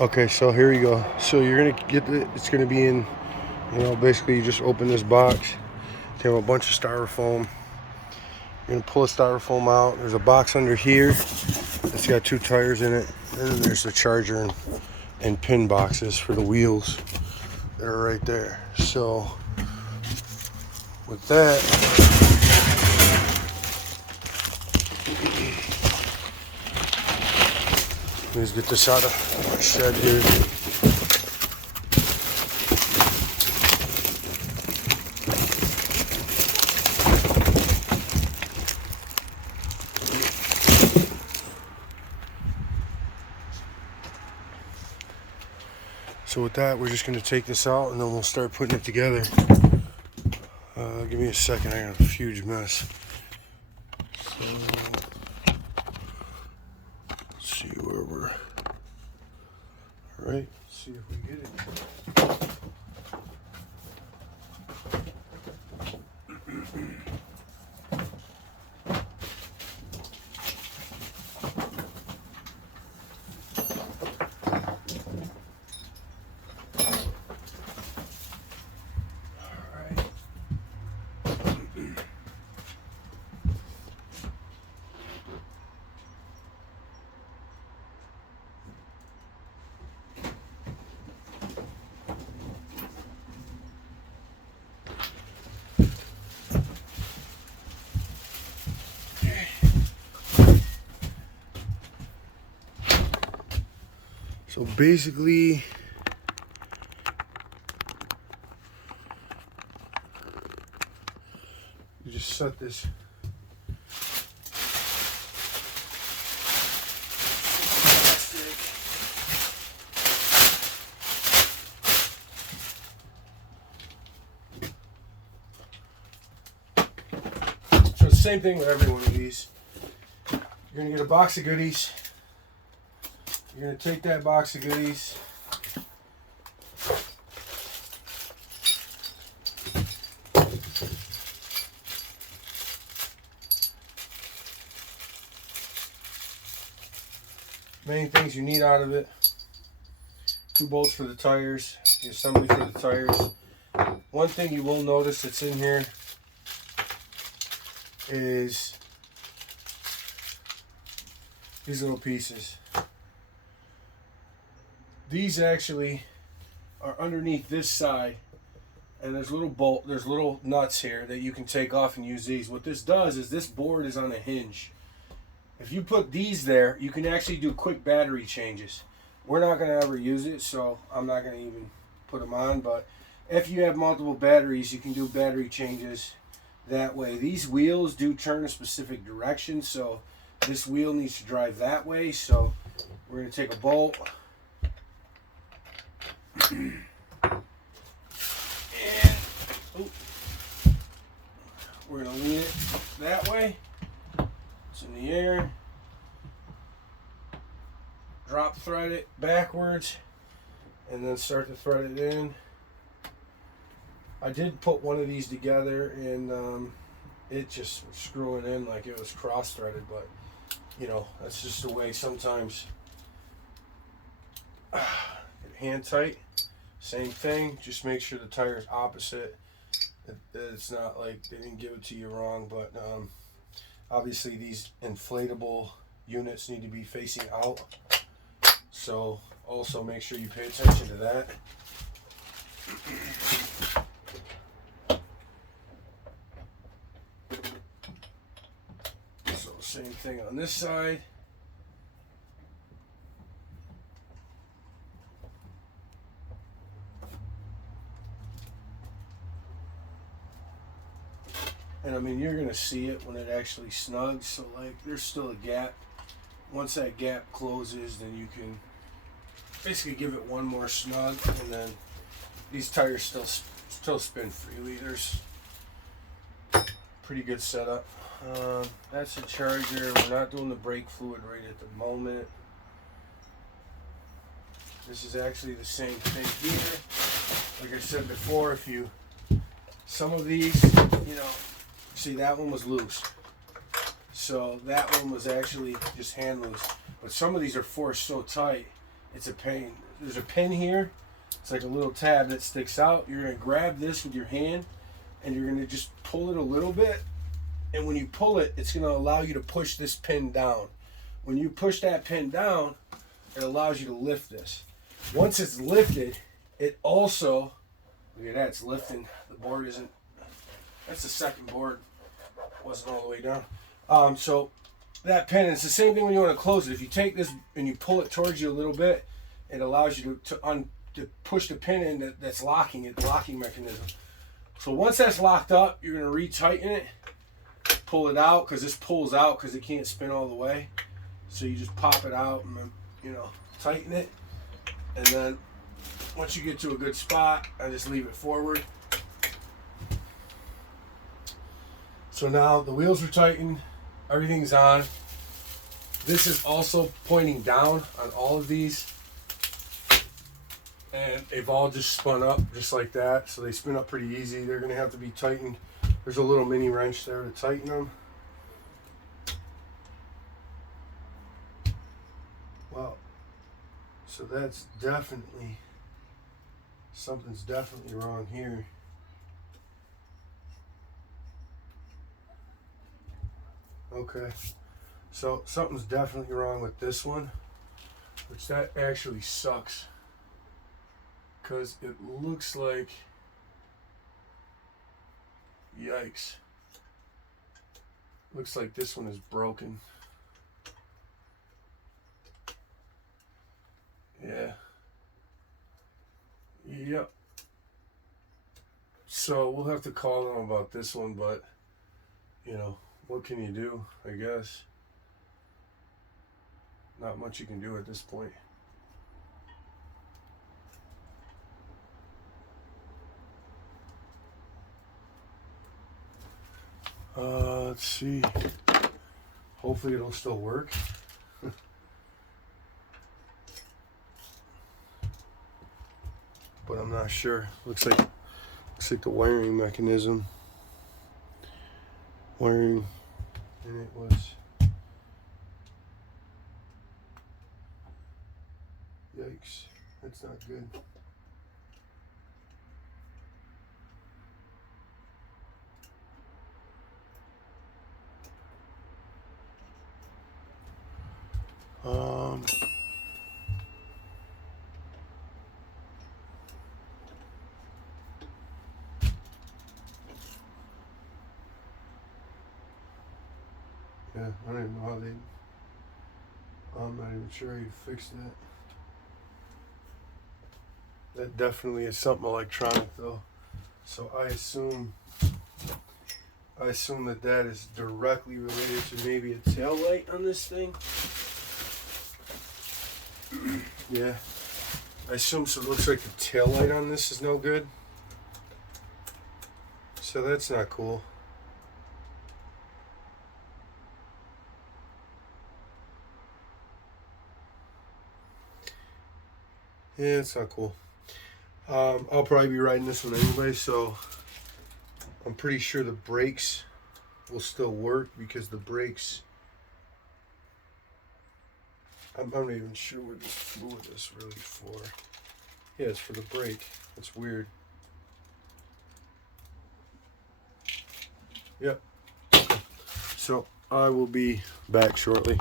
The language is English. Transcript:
Okay, so here you go. So you're gonna get it's gonna be in, basically you just open this box. They have a bunch of styrofoam. You're gonna pull the styrofoam out. There's a box under here that's got 2 tires in it. And then there's the charger and pin boxes for the wheels that are right there. So with that, let's get this out of my shed here. So with that, we're just going to take this out and then we'll start putting it together. Give me a second, I got a huge mess. So, let's see where we're... Alright, let's see if we get it. So basically, you just set this plastic. So it's the same thing with every one of these. You're gonna get a box of goodies. You're going to take that box of goodies, main things you need out of it: 2 bolts for the tires, the assembly for the tires. One thing you will notice that's in here is these little pieces. These actually are underneath this side, and there's little nuts here that you can take off and use these. What this does is this board is on a hinge. If you put these there, you can actually do quick battery changes. We're not going to ever use it, so I'm not going to even put them on, but if you have multiple batteries, you can do battery changes that way. These wheels do turn a specific direction, so this wheel needs to drive that way. So we're going to take a bolt and we're going to lean it that way. It's in the air. Drop thread it backwards and then start to thread it in. I did put one of these together and it just was screwing in like it was cross threaded, but that's just the way sometimes. Hand tight, same thing, just make sure the tire is opposite, that it's not like they didn't give it to you wrong, but obviously these inflatable units need to be facing out, so also make sure you pay attention to that. So same thing on this side. And I mean, you're going to see it when it actually snugs. So like there's still a gap. Once that gap closes, then you can basically give it one more snug, and then these tires still spin freely. There's pretty good setup. That's a charger. We're not doing the brake fluid right at the moment. This is actually the same thing here. Like I said before, some of these, see, that one was loose. So that one was actually just hand loose. But some of these are forced so tight it's a pain. There's a pin here. It's like a little tab that sticks out. You're going to grab this with your hand and you're going to just pull it a little bit. And when you pull it, it's going to allow you to push this pin down. When you push that pin down, it allows you to lift this. Once it's lifted, it also, look at that, it's lifting. The board isn't, that's the second board. Wasn't all the way down. So that pin, it's the same thing when you want to close it. If you take this and you pull it towards you a little bit, it allows you to push the pin in that's locking it, the locking mechanism. So once that's locked up, you're going to re-tighten it, pull it out, because this pulls out because it can't spin all the way. So you just pop it out and then, you know, tighten it. And then once you get to a good spot, I just leave it forward. So now the wheels are tightened, everything's on. This is also pointing down on all of these. And they've all just spun up just like that. So they spin up pretty easy. They're gonna have to be tightened. There's a little mini wrench there to tighten them. Wow. So that's definitely, something's definitely wrong here. Okay, so something's definitely wrong with this one, which that actually sucks, because it looks like, yikes, looks like this one is broken. Yeah. Yep. So we'll have to call them about this one, but, you know, what can you do, I guess? Not much you can do at this point. Let's see. Hopefully it'll still work. But I'm not sure. Looks like the wiring mechanism. Wiring, and it was, yikes, that's not good. Yeah, I don't even know how I'm not even sure how you fix that. That definitely is something electronic though. So I assume that is directly related to maybe a tail light on this thing. Yeah, I assume so. It looks like the tail light on this is no good. So that's not cool. Yeah, it's not cool. I'll probably be riding this one anyway, so I'm pretty sure the brakes will still work, because the brakes, I'm not even sure what this fluid is really for. Yeah, it's for the brake. That's weird. Yep. So I will be back shortly.